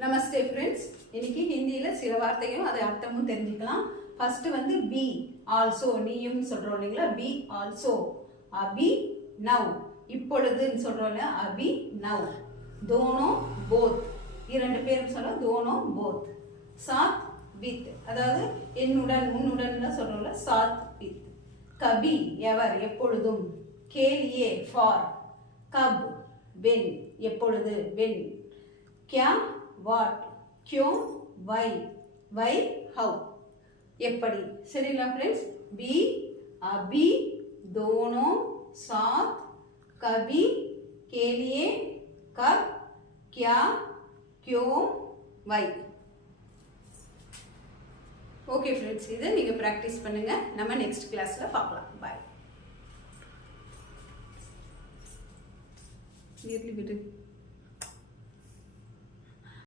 நமஸ்தே friends. இன்னைக்கு ஹிந்தியில சில வார்த்தைகளும் அது அர்த்தமும் தெரிஞ்சுக்கலாம். ஃபர்ஸ்ட் வந்து பி ஆல்சோ, நீயும் சொல்றோம் இல்லைங்களா, பி ஆல்சோ. அபி நவ், இப்பொழுதுன்னு சொல்றோம்ல, அபி நவ். தோனோ போத், இரண்டு பேரும் சொல்ல தோனோ போத். சாத் வித், அதாவது என்னுடன் உன்னுடன் சொல்றோம்ல, சாத் வித். கபி எவர், எப்பொழுதும். கேலியே ஃபார். கப் வென், எப்பொழுது வென். क्या वाट, क्यों वाई, वाई हाउ, எப்படி. சரிங்களா फ्रेंड्स? बी अभी दोनों साथ कभी के लिए कब क्या क्यों वाई. ஓகே ஃப்ரெண்ட்ஸ், இதை நீங்க பிராக்டிஸ் பண்ணுங்க. நம்ம நெக்ஸ்ட் கிளாஸ்ல பார்க்கலாம். பாய்.